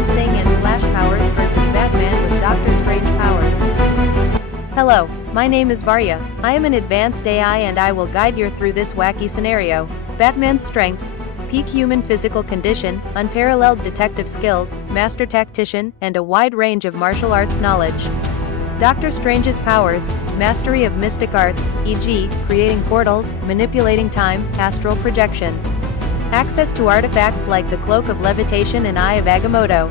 Swamp Thing and Flash powers versus Batman with Doctor Strange powers. Hello, my name is Varya. I am an advanced AI and I will guide you through this wacky scenario. Batman's strengths: peak human physical condition, unparalleled detective skills, master tactician, and a wide range of martial arts knowledge. Doctor Strange's powers: mastery of mystic arts, e.g., creating portals, manipulating time, astral projection. Access to artifacts like the Cloak of Levitation and Eye of Agamotto.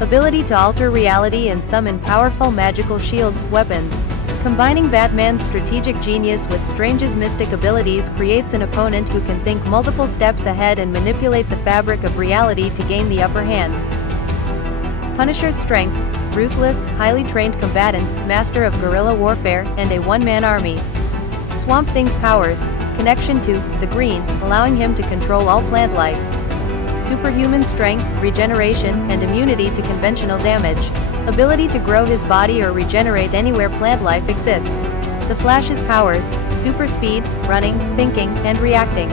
Ability to alter reality and summon powerful magical shields, weapons. Combining Batman's strategic genius with Strange's mystic abilities creates an opponent who can think multiple steps ahead and manipulate the fabric of reality to gain the upper hand. Punisher's strengths: ruthless, highly trained combatant, master of guerrilla warfare, and a one-man army. Swamp Thing's powers: connection to the green, allowing him to control all plant life. Superhuman strength, regeneration, and immunity to conventional damage. Ability to grow his body or regenerate anywhere plant life exists. The Flash's powers: super speed, running, thinking, and reacting.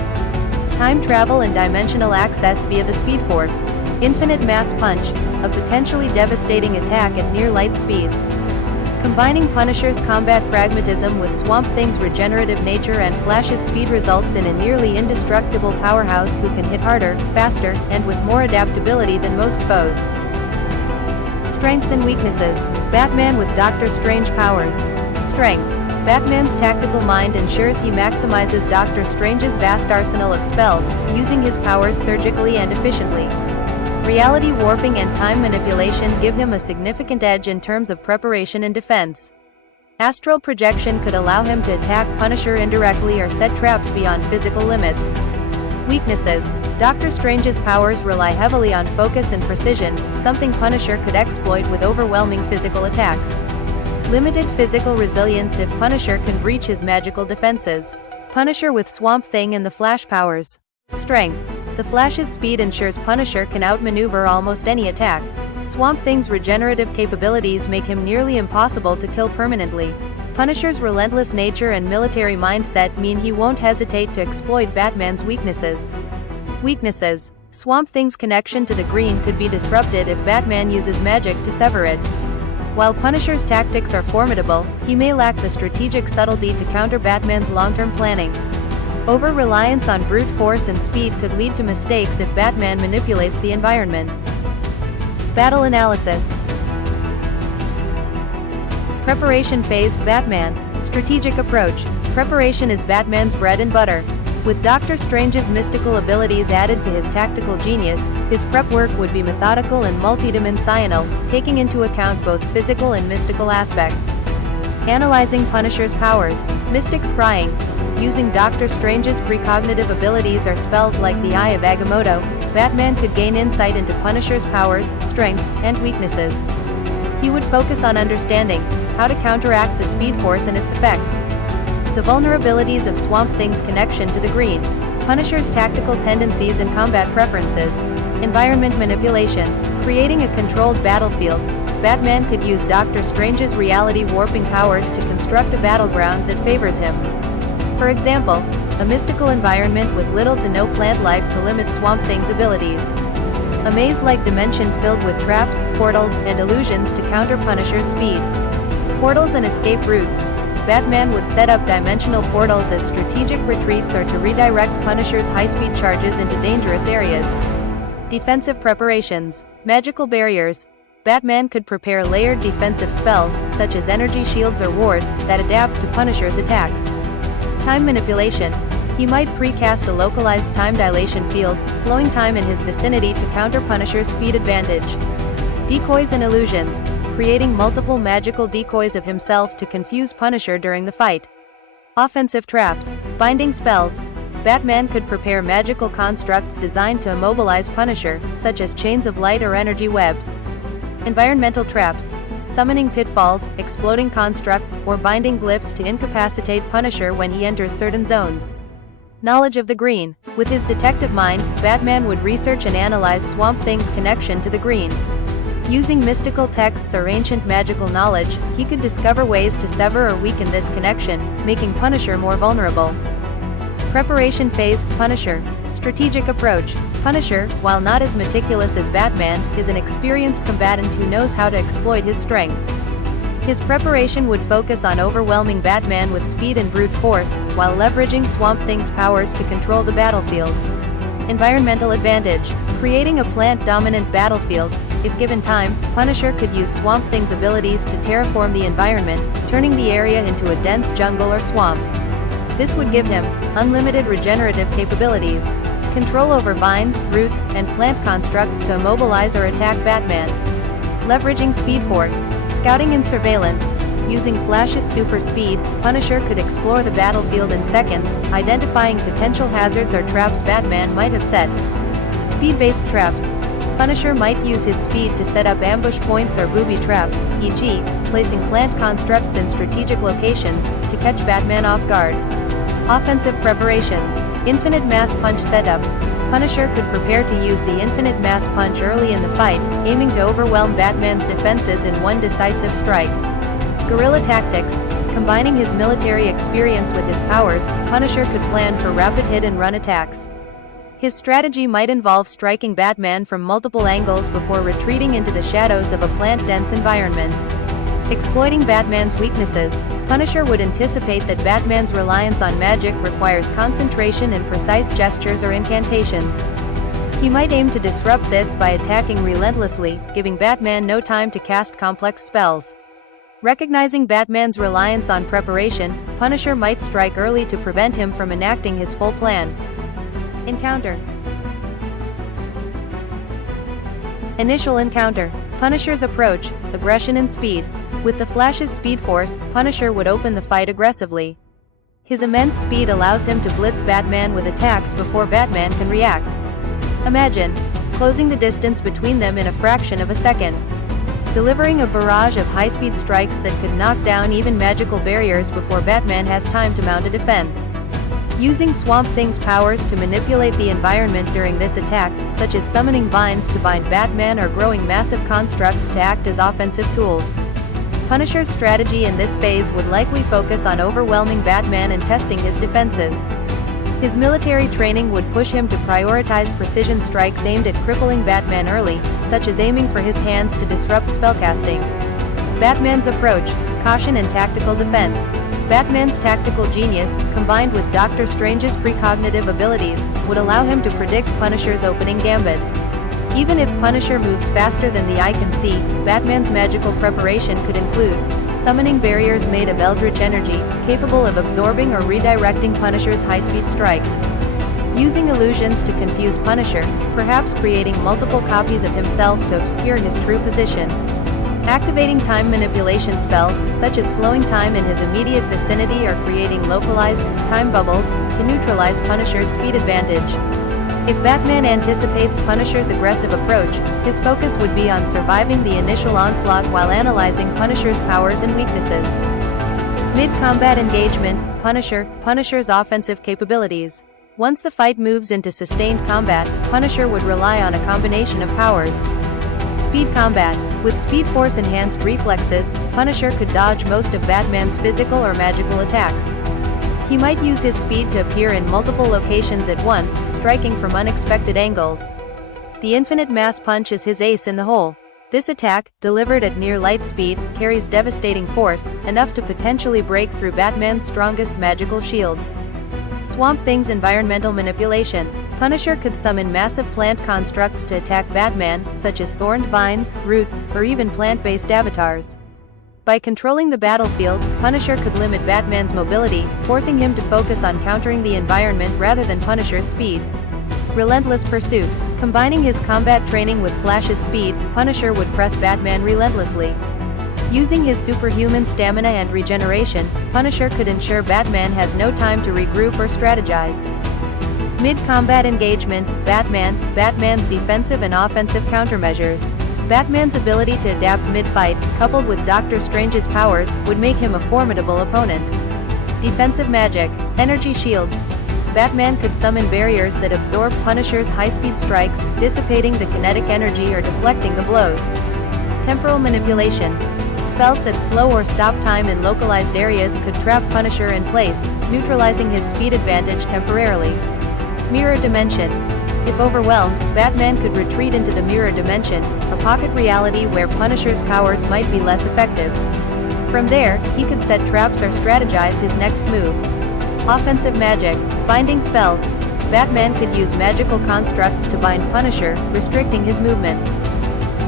Time travel and dimensional access via the Speed Force. Infinite mass punch, a potentially devastating attack at near light speeds. Combining Punisher's combat pragmatism with Swamp Thing's regenerative nature and Flash's speed results in a nearly indestructible powerhouse who can hit harder, faster, and with more adaptability than most foes. Strengths and weaknesses: Batman with Doctor Strange powers. Strengths: Batman's tactical mind ensures he maximizes Doctor Strange's vast arsenal of spells, using his powers surgically and efficiently. Reality warping and time manipulation give him a significant edge in terms of preparation and defense. Astral projection could allow him to attack Punisher indirectly or set traps beyond physical limits. Weaknesses: Doctor Strange's powers rely heavily on focus and precision, something Punisher could exploit with overwhelming physical attacks. Limited physical resilience if Punisher can breach his magical defenses. Punisher with Swamp Thing and the Flash powers. Strengths: the Flash's speed ensures Punisher can outmaneuver almost any attack. Swamp Thing's regenerative capabilities make him nearly impossible to kill permanently. Punisher's relentless nature and military mindset mean he won't hesitate to exploit Batman's weaknesses. Weaknesses: Swamp Thing's connection to the green could be disrupted if Batman uses magic to sever it. While Punisher's tactics are formidable, he may lack the strategic subtlety to counter Batman's long-term planning. Over-reliance on brute force and speed could lead to mistakes if Batman manipulates the environment. Battle analysis. Preparation phase: Batman. Strategic approach. Preparation is Batman's bread and butter. With Doctor Strange's mystical abilities added to his tactical genius, his prep work would be methodical and multidimensional, taking into account both physical and mystical aspects. Analyzing Punisher's powers. Mystic scrying. Using Doctor Strange's precognitive abilities or spells like the Eye of Agamotto, Batman could gain insight into Punisher's powers, strengths, and weaknesses. He would focus on understanding how to counteract the Speed Force and its effects. The vulnerabilities of Swamp Thing's connection to the green. Punisher's tactical tendencies and combat preferences. Environment manipulation. Creating a controlled battlefield. Batman could use Doctor Strange's reality warping powers to construct a battleground that favors him. For example, a mystical environment with little to no plant life to limit Swamp Thing's abilities. A maze-like dimension filled with traps, portals, and illusions to counter Punisher's speed. Portals and escape routes. Batman would set up dimensional portals as strategic retreats or to redirect Punisher's high-speed charges into dangerous areas. Defensive preparations. Magical barriers. Batman could prepare layered defensive spells, such as energy shields or wards, that adapt to Punisher's attacks. Time manipulation. He might precast a localized time dilation field, slowing time in his vicinity to counter Punisher's speed advantage. Decoys and illusions. Creating multiple magical decoys of himself to confuse Punisher during the fight. Offensive traps. Binding spells. Batman could prepare magical constructs designed to immobilize Punisher, such as chains of light or energy webs. Environmental traps. Summoning pitfalls, exploding constructs, or binding glyphs to incapacitate Punisher when he enters certain zones. Knowledge of the green. With his detective mind, Batman would research and analyze Swamp Thing's connection to the green. Using mystical texts or ancient magical knowledge, he could discover ways to sever or weaken this connection, making Punisher more vulnerable. Preparation phase, Punisher. Strategic approach. Punisher, while not as meticulous as Batman, is an experienced combatant who knows how to exploit his strengths. His preparation would focus on overwhelming Batman with speed and brute force, while leveraging Swamp Thing's powers to control the battlefield. Environmental advantage. Creating a plant-dominant battlefield. If given time, Punisher could use Swamp Thing's abilities to terraform the environment, turning the area into a dense jungle or swamp. This would give him unlimited regenerative capabilities, control over vines, roots, and plant constructs to immobilize or attack Batman. Leveraging Speed Force, scouting and surveillance. Using Flash's super speed, Punisher could explore the battlefield in seconds, identifying potential hazards or traps Batman might have set. Speed-based traps. Punisher might use his speed to set up ambush points or booby traps, e.g., placing plant constructs in strategic locations, to catch Batman off guard. Offensive preparations. Infinite Mass Punch setup. Punisher could prepare to use the Infinite Mass Punch early in the fight, aiming to overwhelm Batman's defenses in one decisive strike. Guerrilla tactics. Combining his military experience with his powers, Punisher could plan for rapid hit-and-run attacks. His strategy might involve striking Batman from multiple angles before retreating into the shadows of a plant-dense environment. Exploiting Batman's weaknesses. Punisher would anticipate that Batman's reliance on magic requires concentration and precise gestures or incantations. He might aim to disrupt this by attacking relentlessly, giving Batman no time to cast complex spells. Recognizing Batman's reliance on preparation, Punisher might strike early to prevent him from enacting his full plan. Encounter. Initial encounter. Punisher's approach, aggression and speed. With the Flash's Speed Force, Punisher would open the fight aggressively. His immense speed allows him to blitz Batman with attacks before Batman can react. Imagine closing the distance between them in a fraction of a second. Delivering a barrage of high-speed strikes that could knock down even magical barriers before Batman has time to mount a defense. Using Swamp Thing's powers to manipulate the environment during this attack, such as summoning vines to bind Batman or growing massive constructs to act as offensive tools. Punisher's strategy in this phase would likely focus on overwhelming Batman and testing his defenses. His military training would push him to prioritize precision strikes aimed at crippling Batman early, such as aiming for his hands to disrupt spellcasting. Batman's approach, caution and tactical defense. Batman's tactical genius, combined with Doctor Strange's precognitive abilities, would allow him to predict Punisher's opening gambit. Even if Punisher moves faster than the eye can see, Batman's magical preparation could include summoning barriers made of eldritch energy, capable of absorbing or redirecting Punisher's high-speed strikes. Using illusions to confuse Punisher, perhaps creating multiple copies of himself to obscure his true position. Activating time manipulation spells, such as slowing time in his immediate vicinity or creating localized time bubbles to neutralize Punisher's speed advantage. If Batman anticipates Punisher's aggressive approach, his focus would be on surviving the initial onslaught while analyzing Punisher's powers and weaknesses. Mid-combat engagement, Punisher's offensive capabilities. Once the fight moves into sustained combat, Punisher would rely on a combination of powers. Speed combat. With Speed Force enhanced reflexes, Punisher could dodge most of Batman's physical or magical attacks. He might use his speed to appear in multiple locations at once, striking from unexpected angles. The Infinite Mass Punch is his ace in the hole. This attack, delivered at near light speed, carries devastating force, enough to potentially break through Batman's strongest magical shields. Swamp Thing's environmental manipulation. Punisher could summon massive plant constructs to attack Batman, such as thorned vines, roots, or even plant-based avatars. By controlling the battlefield, Punisher could limit Batman's mobility, forcing him to focus on countering the environment rather than Punisher's speed. Relentless pursuit. Combining his combat training with Flash's speed, Punisher would press Batman relentlessly. Using his superhuman stamina and regeneration, Punisher could ensure Batman has no time to regroup or strategize. Mid-combat engagement, Batman's defensive and offensive countermeasures. Batman's ability to adapt mid-fight, coupled with Doctor Strange's powers, would make him a formidable opponent. Defensive magic, energy shields. Batman could summon barriers that absorb Punisher's high-speed strikes, dissipating the kinetic energy or deflecting the blows. Temporal manipulation. Spells that slow or stop time in localized areas could trap Punisher in place, neutralizing his speed advantage temporarily. Mirror dimension. If overwhelmed, Batman could retreat into the mirror dimension, a pocket reality where Punisher's powers might be less effective. From there, he could set traps or strategize his next move. Offensive magic, binding spells. Batman could use magical constructs to bind Punisher, restricting his movements.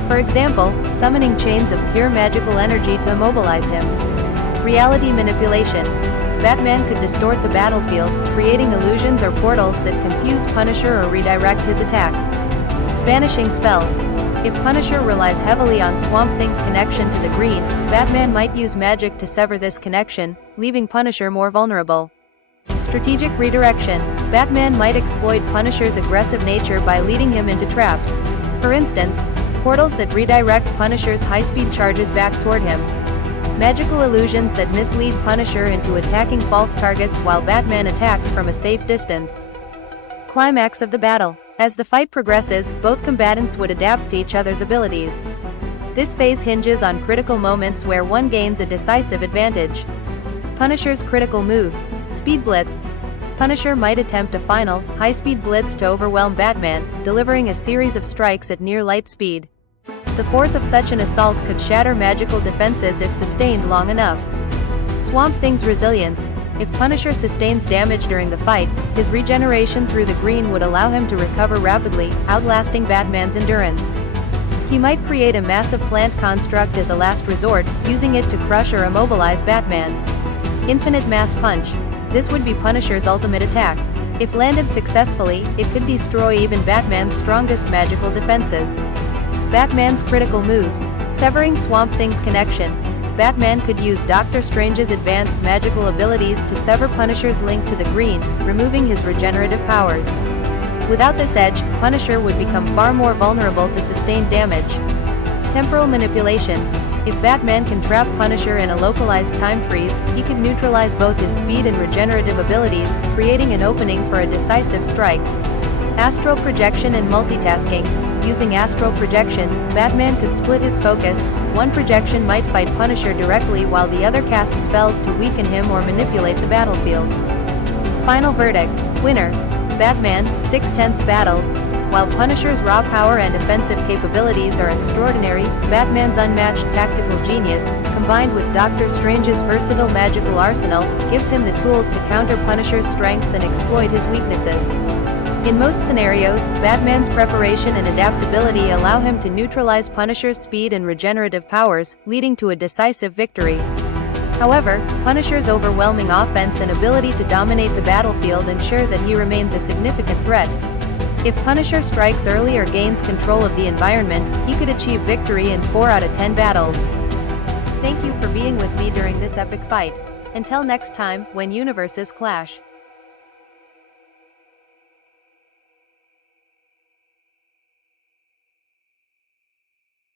For example, summoning chains of pure magical energy to immobilize him. Reality manipulation. Batman could distort the battlefield, creating illusions or portals that confuse Punisher or redirect his attacks. Banishing spells. If Punisher relies heavily on Swamp Thing's connection to the green, Batman might use magic to sever this connection, leaving Punisher more vulnerable. Strategic redirection. Batman might exploit Punisher's aggressive nature by leading him into traps. For instance, portals that redirect Punisher's high-speed charges back toward him. Magical illusions that mislead Punisher into attacking false targets while Batman attacks from a safe distance. Climax of the battle. As the fight progresses, both combatants would adapt to each other's abilities. This phase hinges on critical moments where one gains a decisive advantage. Punisher's critical moves. Speed Blitz. Punisher might attempt a final, high-speed blitz to overwhelm Batman, delivering a series of strikes at near light speed. The force of such an assault could shatter magical defenses if sustained long enough. Swamp Thing's resilience. If Punisher sustains damage during the fight, his regeneration through the green would allow him to recover rapidly, outlasting Batman's endurance. He might create a massive plant construct as a last resort, using it to crush or immobilize Batman. Infinite Mass Punch. This would be Punisher's ultimate attack. If landed successfully, it could destroy even Batman's strongest magical defenses. Batman's critical moves. Severing Swamp Thing's connection. Batman could use Doctor Strange's advanced magical abilities to sever Punisher's link to the green, removing his regenerative powers. Without this edge, Punisher would become far more vulnerable to sustained damage. Temporal manipulation. If Batman can trap Punisher in a localized time freeze, he could neutralize both his speed and regenerative abilities, creating an opening for a decisive strike. Astral projection and multitasking. Using astral projection, Batman could split his focus. One projection might fight Punisher directly while the other casts spells to weaken him or manipulate the battlefield. Final verdict. Winner. Batman, 6/10 battles. While Punisher's raw power and offensive capabilities are extraordinary, Batman's unmatched tactical genius, combined with Doctor Strange's versatile magical arsenal, gives him the tools to counter Punisher's strengths and exploit his weaknesses. In most scenarios, Batman's preparation and adaptability allow him to neutralize Punisher's speed and regenerative powers, leading to a decisive victory. However, Punisher's overwhelming offense and ability to dominate the battlefield ensure that he remains a significant threat. If Punisher strikes early or gains control of the environment, he could achieve victory in 4 out of 10 battles. Thank you for being with me during this epic fight. Until next time, when universes clash.